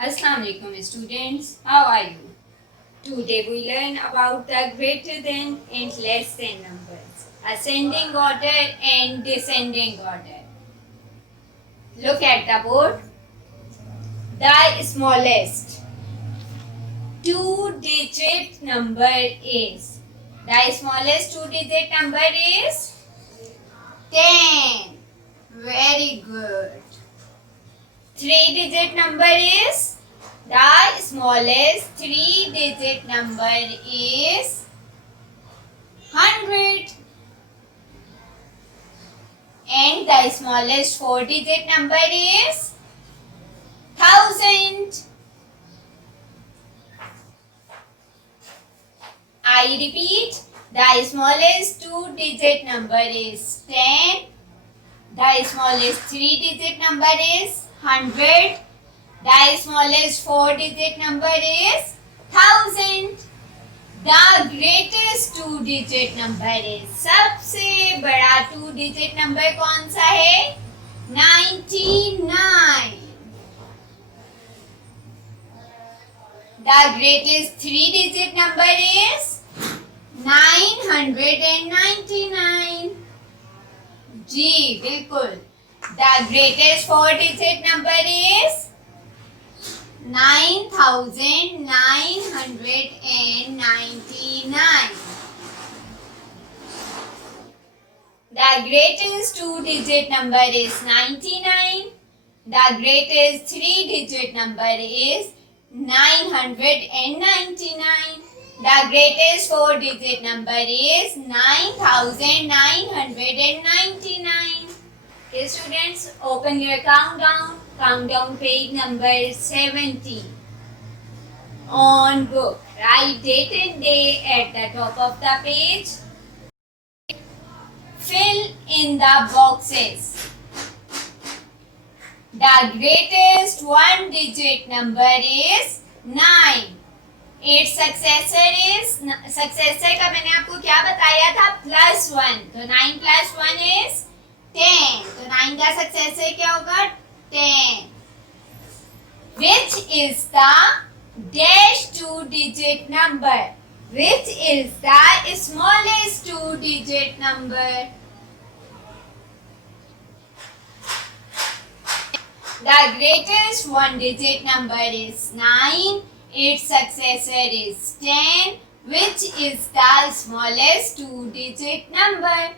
Assalamu alaikum students, how are you? Today we learn about the greater than and less than numbers, ascending order and descending order. Look at the board. The smallest two-digit number is, the smallest two-digit number is 10. Very good. Three-digit number is, the smallest three-digit number is 100. And the smallest four-digit number is 1000. I repeat, the smallest two-digit number is 10. The smallest three-digit number is 100. The smallest four-digit number is 1000. The greatest two-digit number is, सबसे बड़ा two-digit number कौन सा है? 99. The greatest three-digit number is 999. जी बिल्कुल. The greatest four-digit number is 9999. The greatest two-digit number is 99. The greatest three-digit number is 999. The greatest four-digit number is 9999. Okay, students, open your countdown. Countdown page number 70. On book, write date and day at the top of the page. Fill in the boxes. The greatest one-digit number is 9. Its successor is, successor का मैंने आपको क्या बताया था? +1. तो 9 + 1 is 10. तो 9 का successor क्या होगा? 10. Which is the dash two-digit number? Which is the smallest two-digit number? The greatest one-digit number is 9. Its successor is 10. Which is the smallest two-digit number?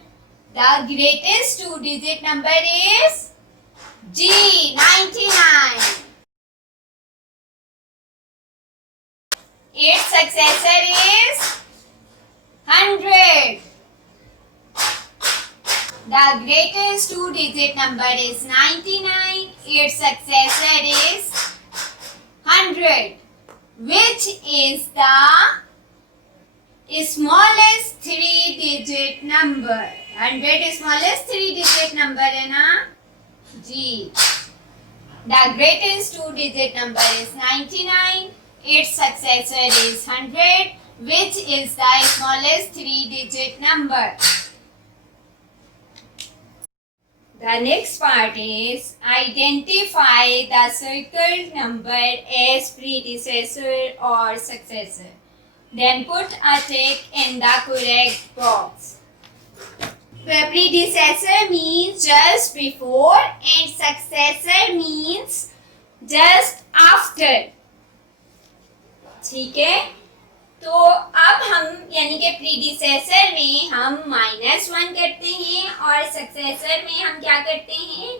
The greatest two-digit number is G, 99. Its successor is 100. The greatest two-digit number is 99. Its successor is 100. Which is the smallest three-digit number? 100 smallest three-digit number है ना? जी. The greatest two-digit number is 99. Its successor is 100. Which is the smallest three-digit number? The next part is identify the circled number as predecessor or successor. Then put a tick in the correct box. The predecessor means just before and successor means just after. ठीक है, तो अब हम यानी कि predecessor में हम -1 करते हैं और सक्सेसर में हम क्या करते हैं?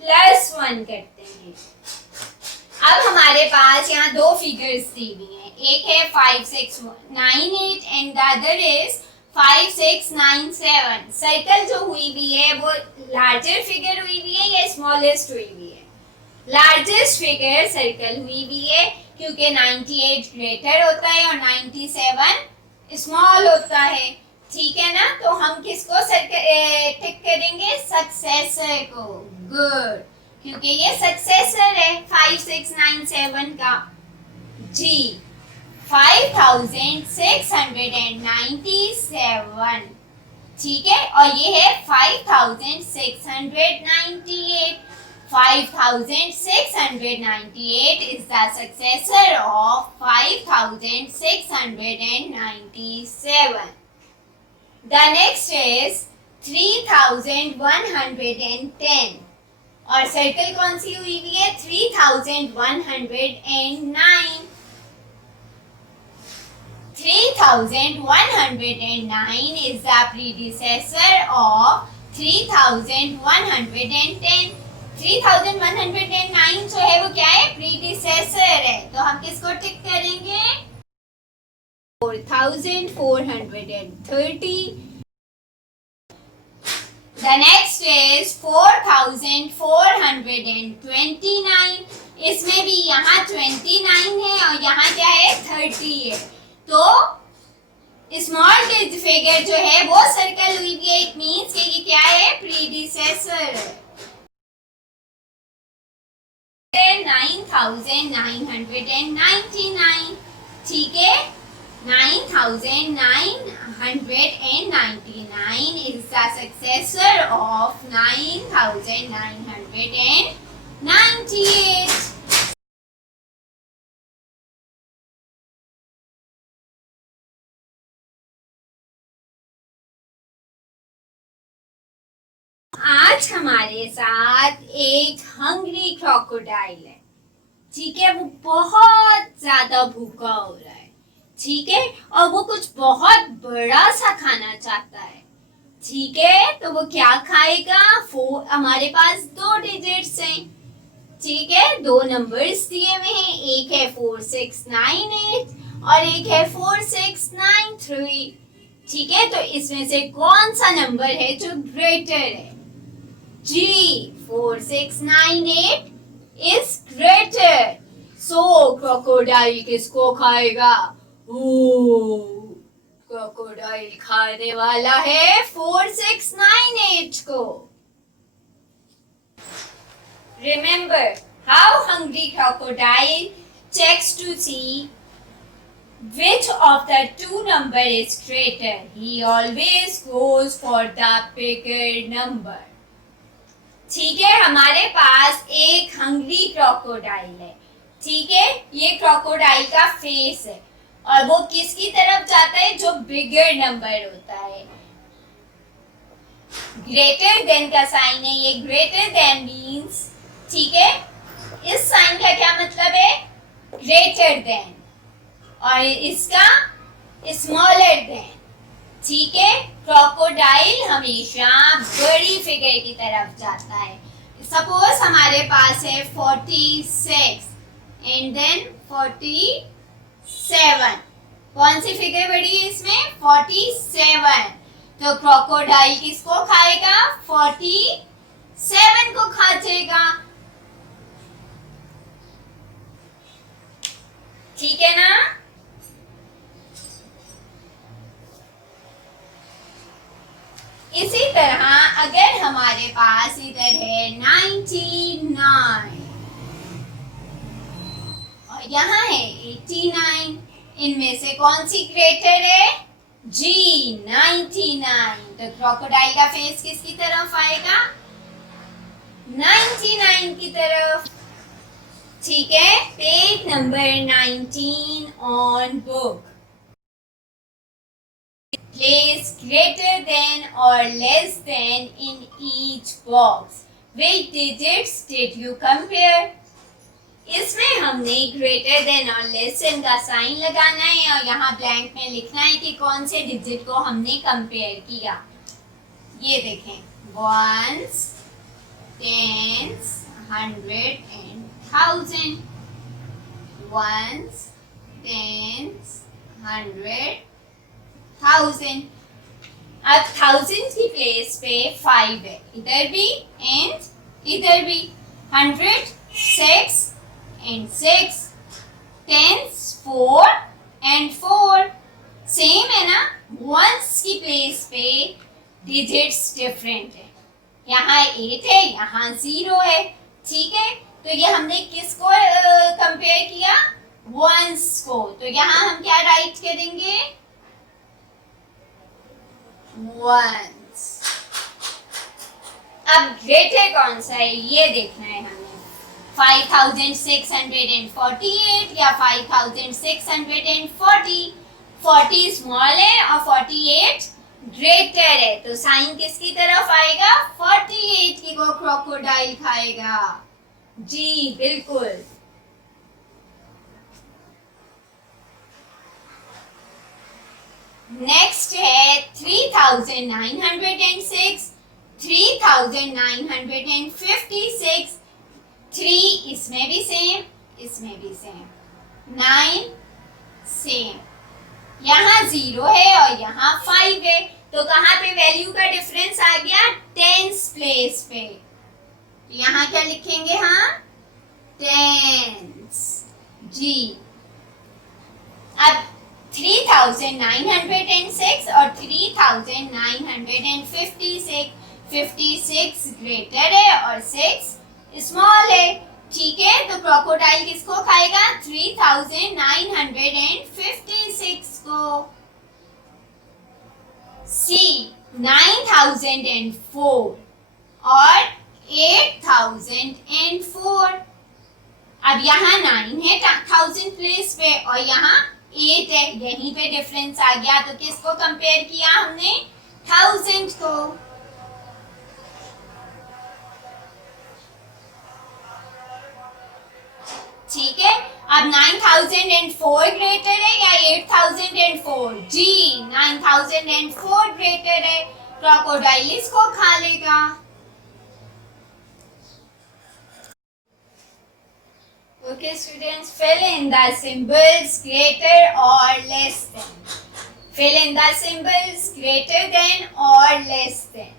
+1 करते हैं. अब हमारे पास यहाँ दो फिगर्स दी हुई हैं. एक है 5698 and the other is 5697. Circle जो हुई हुई है वो लार्जर फिगर हुई हुई है या स्मॉलेस्ट हुई हुई है? लार्जेस्ट फिगर सर्कल हुई हुई है क्योंकि 98 ग्रेटर होता है और 97 स्मॉल होता है. ठीक है ना, तो हम किसको टिक करेंगे? सक्सेसर को. गुड, क्योंकि ये सक्सेसर है 5697 का. जी, 5697. ठीक है, और ये है 5698. 5698 is the successor of 5697. The next is 3110 और सर्कल कौन सी हुई है 3109. 3109 is the predecessor of 3110. 3109 जो है वो क्या है प्रीडिसेसर है, तो हम किसको टिक करेंगे 4430. The next is 4429. इसमें भी यहाँ 29 है और यहाँ क्या है 30 है, तो स्मॉल फिगर जो है वो सर्कल हुई है. इट मींस कि ये क्या है प्रीडिसेसर है. 9999. ठीक है 9999 is the successor of 9998. आज हमारे साथ एक हंग्री क्रोकोडाइल है. ठीक है वो बहुत ज्यादा भूखा हो रहा है. ठीक है और वो कुछ बहुत बड़ा सा खाना चाहता है. ठीक है तो वो क्या खाएगा हमारे पास 2 डिजिट्स हैं. ठीक है 2 नंबर्स दिए हुए हैं, एक है 4698 और एक है 4693. ठीक है तो इसमें से कौन सा नंबर है जो ग्रेटर है G 4698 is greater. So crocodile किसको खाएगा? क्रोकोडाइल खाने वाला है 4698 को. Remember how hungry crocodile checks to see which of the 2 number is greater. He always goes for the bigger number. ठीक है हमारे पास एक हंग्री क्रोकोडाइल है. ठीक है ये क्रोकोडाइल का फेस है और वो किसकी तरफ जाता है जो बिगर नंबर होता है. ग्रेटर देन का साइन है ये. ग्रेटर देन मींस ठीक है इस साइन का क्या मतलब है ग्रेटर देन और इसका स्मॉलर देन. ठीक है क्रोकोडाइल हमेशा बड़ी फिगर की तरफ जाता है. सपोज हमारे पास है 46 एंड देन 47. कौन सी फिगर बड़ी है इसमें 47. तो क्रोकोडाइल किसको खाएगा 47 को खा जाएगा. ठीक है ना. इसी तरह अगर हमारे पास इधर है 99 और यहाँ है 89, इनमें से कौन सी ग्रेटर है G 99. तो क्रोकोडाइल का फेस किसकी तरफ आएगा 99 की तरफ. ठीक है page number 19 on book. Place greater than or less than in each box. Which digits did you compare? इसमें हमने greater than और less than का साइन लगाना है और यहाँ ब्लैंक में लिखना है कि कौन से डिजिट को हमने कंपेयर किया. ये देखें ones, tens, 100 and 1000. Ones, tens, 100, 1000. अब 1000 की प्लेस पे 5 है इधर भी एंड इधर भी. 100 6 and 6. Tens 4 and 4. सेम है ना. वंस की प्लेस पे डिजिट्स डिफरेंट है. यहाँ 8 है यहाँ 0 है. ठीक है तो ये हमने किसको कंपेयर किया वंस को. तो यहाँ हम क्या राइट करेंगे ones. अब ग्रेटर कौन सा है ये देखना है हमें, 5648 या 5640। 40 स्मॉल है और 48 ग्रेटर है, तो साइन किसकी तरफ आएगा, 48 की को क्रोकोडाइल खाएगा। जी बिल्कुल। नेक्स्ट है 3906, 3956, 3 इसमें भी सेम, इसमें भी सेम, 9 सेम, यहाँ 0 है और यहाँ 5 है, तो कहाँ पे वैल्यू का डिफरेंस आ गया, टेंस प्लेस पे। यहाँ क्या लिखेंगे, हाँ टेंस। जी अब 3906 और 56 ग्रेटर है और 6 स्मॉल है, ठीक है, तो क्रोकोडाइल किसको खाएगा, 3956 को। सी 9004 और 8004। अब यहाँ 9 है 1000 प्लेस पे और यहाँ 8 है, यहीं पे डिफरेंस आ गया, तो किसको कंपेयर किया हमने, 1000 को। ठीक है, अब 9004 ग्रेटर है या 8004, जी 9004 ग्रेटर है, क्रोकोडाइल इसको खा लेगा। Okay students, fill in the symbols greater or less than. Fill in the symbols greater than or less than.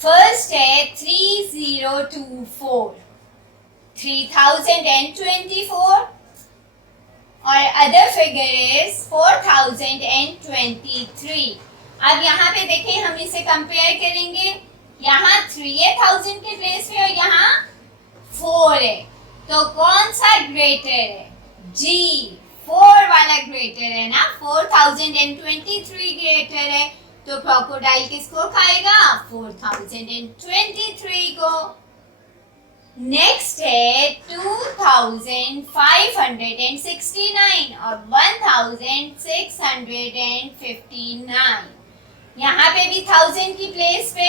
First है 3024, 3024 और other figure is 4023. अब यहाँ पे देखें, हम इसे कंपेयर करेंगे, यहाँ 3 है 1000 के प्लेस पे और यहाँ 4 है, तो कौन सा ग्रेटर है, जी 4 वाला ग्रेटर है ना, 4023 ग्रेटर है, तो क्रोकोडाइल किसको खाएगा, 4023 को। नेक्स्ट है 2569 और 1659, यहाँ पे भी 1000 की प्लेस पे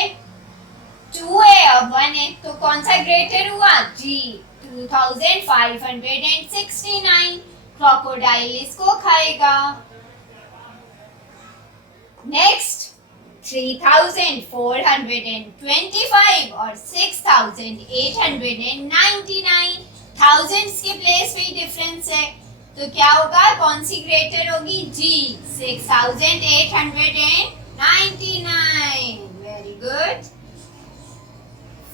2 है और 1 है, तो कौन सा ग्रेटर हुआ, जी 2569, क्रोकोडाइल इसको खाएगा। नेक्स्ट 3425 और 6899, थाउजेंड्स के प्लेस पे ही डिफरेंस है, तो क्या होगा, कौन सी ग्रेटर होगी, जी 6899। Very good.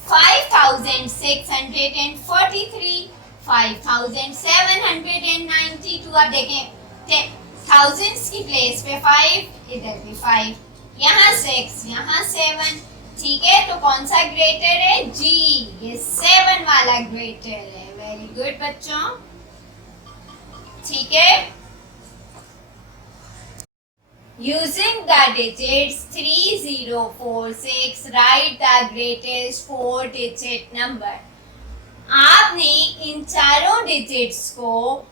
5643, 5792, अब देखें थाउजेंड्स की प्लेस पे 5, इधर भी 5, यहाँ 6, यहाँ 7, ठीक है, तो कौन सा ग्रेटर है, जी ये 7 वाला ग्रेटर है। वेरी गुड बच्चों, ठीक है। Using the digits 3046, write the greatest 4-digit number. आपने इन चारों डिजिट्स को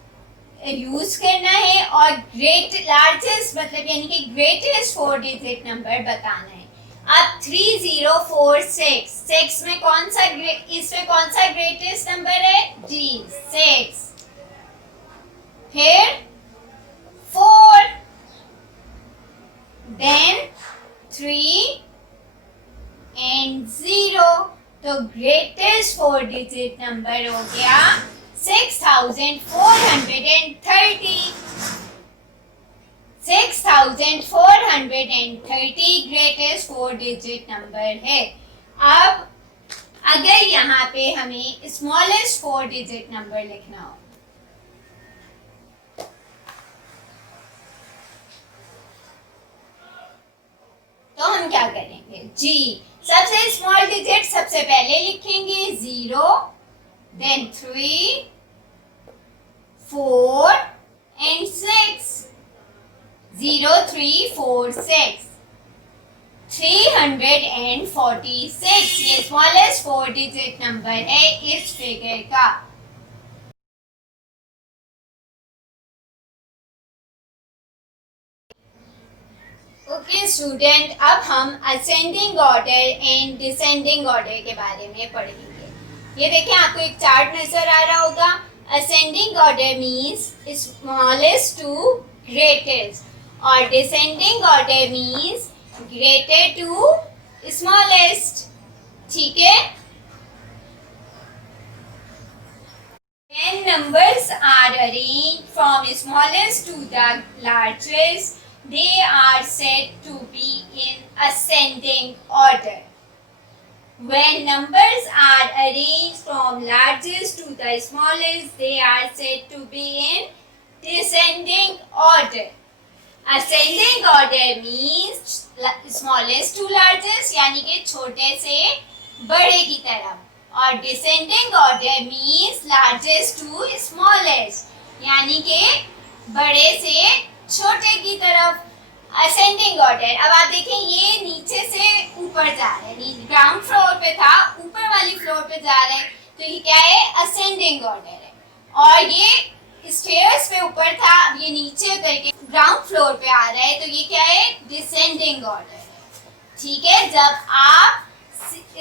यूज करना है और लार्जेस्ट मतलब यानी कि ग्रेटेस्ट 4-digit नंबर बताना है। अब 3046, 6 में कौन सा इसमें कौन सा ग्रेटेस्ट नंबर है, जी 6, फिर 4, then 3 and 0, तो ग्रेटेस्ट 4-digit नंबर हो गया 6430। 6430 ग्रेटेस्ट 4-digit नंबर है। अब अगर यहाँ पे हमें स्मॉलेस्ट 4-digit नंबर लिखना हो, तो हम क्या करेंगे, जी सबसे स्मॉल डिजिट सबसे पहले लिखेंगे 0, then 3, 4 and 6, 0 3 4 6, 346। ये स्मॉलेस्ट 4 डिजिट नंबर है इस फिगर का। ओके स्टूडेंट, अब हम ascending order and descending order के बारे में पढ़ेंगे। ये देखिए, आपको एक चार्ट नजर आ रहा होगा। Ascending order means smallest to greatest और descending order means greater to smallest. ठीक है। When numbers are arranged from smallest to the largest, they are said to be in ascending order. When numbers are arranged from largest to the smallest, they are said to be in descending order. Ascending order means smallest to largest, यानी कि छोटे से बड़े की तरफ, और descending order means largest to smallest, यानी कि बड़े से छोटे की तरफ। असेंडिंग ऑर्डर, अब आप देखें ये नीचे से ऊपर जा रहा है, ग्राउंड फ्लोर पे था, ऊपर वाली फ्लोर पे जा रहा है, तो ये क्या है? असेंडिंग ऑर्डर है। और ये स्टेयर्स पे ऊपर था, अब ये नीचे उतर के ग्राउंड फ्लोर पे आ रहा है, तो ये क्या है? डिसेंडिंग ऑर्डर है। ठीक है। जब आप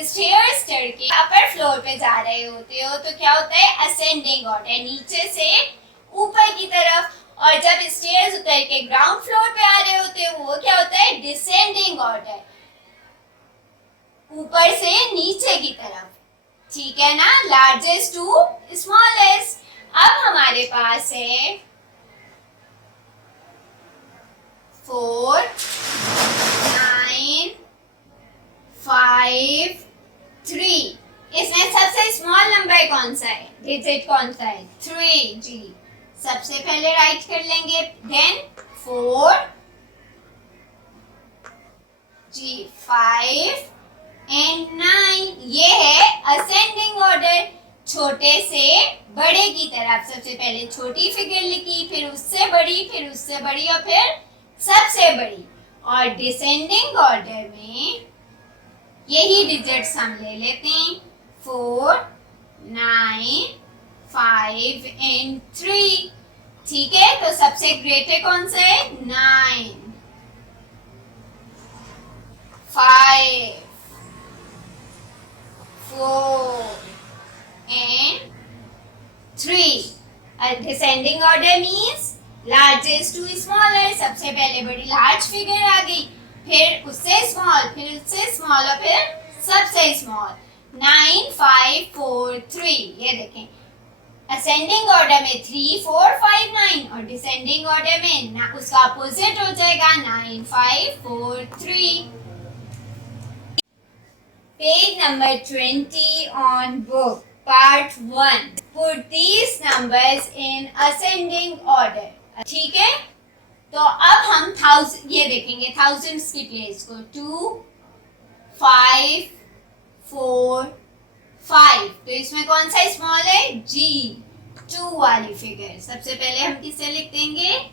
स्टेयर्स चढ़ के अपर फ्लोर पे जा रहे होते हो तो क्या होता है? असेंडिंग ऑर्डर, नीचे से ऊपर की तरफ। और जब स्टेयर्स उतर के ग्राउंड फ्लोर पे आ रहे होते हो वो क्या होता है? डिसेंडिंग ऑर्डर, ऊपर से नीचे की तरफ। ठीक है ना? Largest to smallest. अब हमारे पास है 4, 9, 5, 3। इसमें सबसे स्मॉल नंबर कौन सा है? डिजिट कौन सा है? 3। जी, सबसे पहले राइट कर लेंगे। देन 4, जी 5 एंड 9। ये है असेंडिंग ऑर्डर, छोटे से बड़े की तरफ। सबसे पहले छोटी फिगर लिखी, फिर उससे बड़ी, फिर उससे बड़ी और फिर सबसे बड़ी। और डिसेंडिंग ऑर्डर में यही डिजिट्स हम ले लेते हैं, 4, 9, 5 एंड 3। ठीक है। तो सबसे ग्रेटर कौन सा है? 9, 5, 4 and 3। Descending order means largest to smaller. सबसे पहले बड़ी लार्ज फिगर आ गई, फिर उससे स्मॉल, फिर उससे स्मॉल और फिर सबसे स्मॉल। 9, 5, 4, 3। ये देखें, असेंडिंग ऑर्डर में 3, 4, 5, 9 और डिसेंडिंग ऑर्डर में ना उसका अपोजिट हो जाएगा, 9, 5, 4, 3। Page number 20 on book part 1। Put these numbers in ascending order। ठीक है। तो अब हम ये देखेंगे थाउजेंड्स की प्लेस को। 2, 5, 4, 5। तो इसमें कौन सा स्मॉल है? जी, 2 वाली फिगर। सबसे पहले हम किसे लिख देंगे?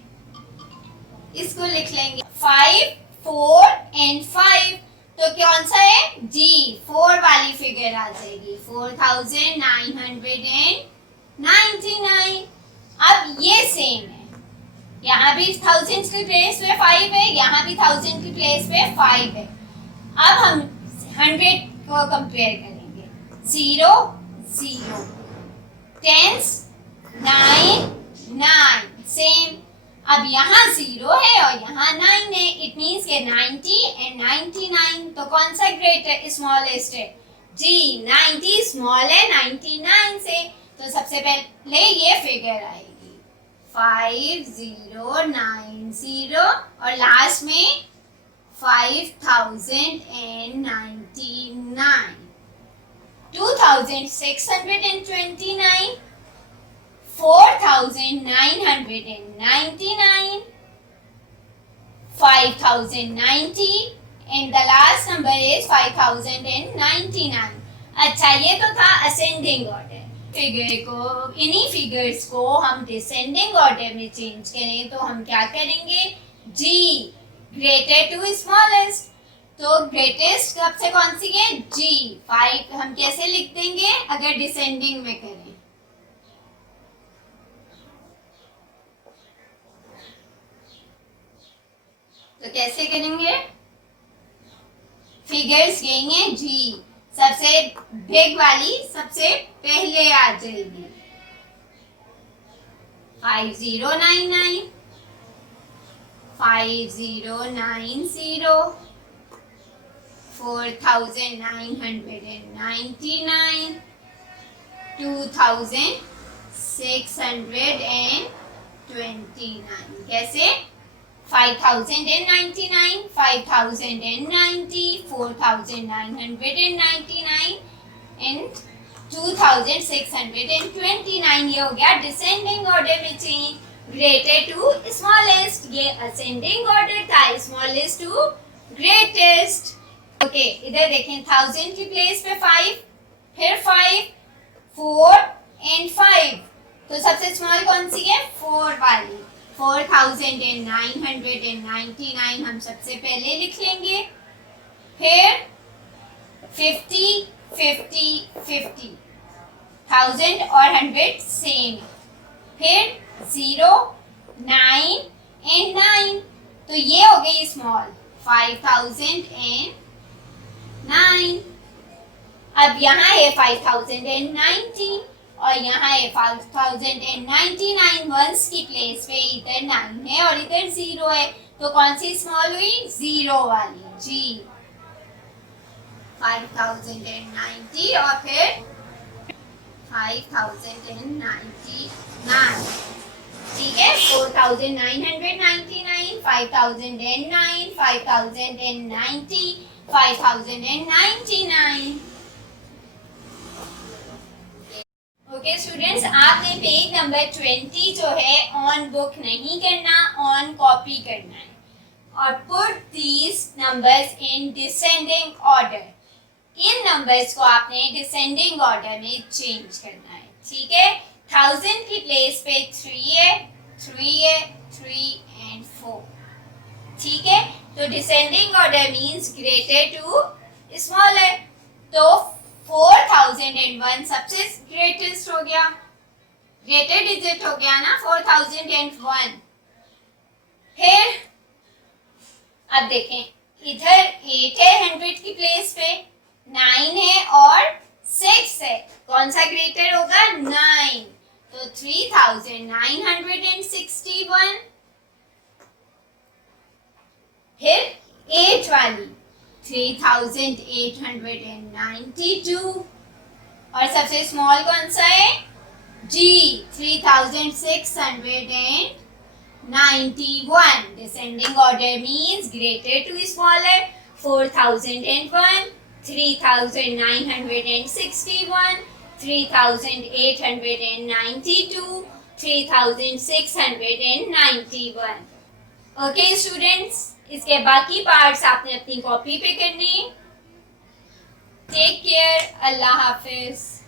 इसको लिख लेंगे 5, 4 एंड 5। तो कौन सा है? जी, 4 वाली फिगर आ जाएगी, 4999। अब ये सेम है, यहाँ भी थाउजेंड की प्लेस पे 5 है, यहाँ भी 1000 की प्लेस पे 5 है। अब हम 100 को कंपेयर करेंगे। 0, 0, टेंस 9, 9 सेम। अब यहाँ 0 है और यहाँ 9 है, इट मीन्स के 90 एंड 99। तो कौन सा ग्रेटर स्मॉलेस्ट है? जी, 90 स्मॉल है 99 से। तो सबसे पहले ये फिगर आएगी 5090 और लास्ट में 5099। 2629, 4999, 5090 and the last number is 5099। अच्छा, ये तो था असेंडिंग ऑर्डर। फिगर को, इन्हीं फिगर्स को हम डिसेंडिंग ऑर्डर में चेंज करें तो हम क्या करेंगे? जी, ग्रेटर टू स्मॉलेस्ट। तो ग्रेटेस्ट सबसे कौन सी है? जी। 5 हम कैसे लिख देंगे अगर डिसेंडिंग में करें? तो कैसे करेंगे? फिगर्स यही है जी, सबसे बिग वाली सबसे पहले आ जाएगी। 5099, 5090, 4999, 2629। कैसे? 5099, 5090, 4999 and 2629। ये हो गया डिसेंडिंग ऑर्डर में चेंज, ग्रेटर टू स्मॉलेस्ट। ये असेंडिंग ऑर्डर था, स्मॉलेस्ट टू ग्रेटेस्ट। ओके, इधर देखें 1000 की प्लेस पे 5, फिर 5, 4 एंड 5। तो सबसे स्मॉल कौन सी है? 4 वाली। 4999 हम सबसे पहले लिख लेंगे, फिर 50 50 50, 1000 और 100 सेम, फिर 0 9 एंड 9। तो ये हो गई स्मॉल 5009। अब यहाँ है 5090 और यहाँ है 5099। वंस की प्लेस पे इधर 9 है और इधर 0 है, तो कौन सी स्मॉल हुई? 0 वाली जी। 5090 और फिर 5099। ठीक है, 4999, 5009, 5090, 5099। ओके स्टूडेंट्स, आपने पेज नंबर 20 जो है ऑन बुक नहीं करना, ऑन कॉपी करना है और put these numbers in descending order. In numbers को आपने डिसेंडिंग ऑर्डर में चेंज करना है। ठीक है, 1000 की प्लेस पे 3 है, 3 है, 3 एंड 4। ठीक है, तो descending order means greater to smaller. तो 4001 सबसे ग्रेटेस्ट हो गया, ग्रेटर डिजिट हो गया ना 4001। फिर अब देखें इधर 8 है 100 की प्लेस पे, 9 है और 6 है, कौन सा ग्रेटर होगा? 9। तो 3961। फिर 8 वाली 3892 और सबसे स्मॉल कौन सा है? जी, 3691। Descending order means greater to smaller. 4001, 3961, 3892, 3691। Okay students, इसके बाकी पार्ट्स आपने अपनी कॉपी पे करने। टेक केयर, अल्लाह हाफिज।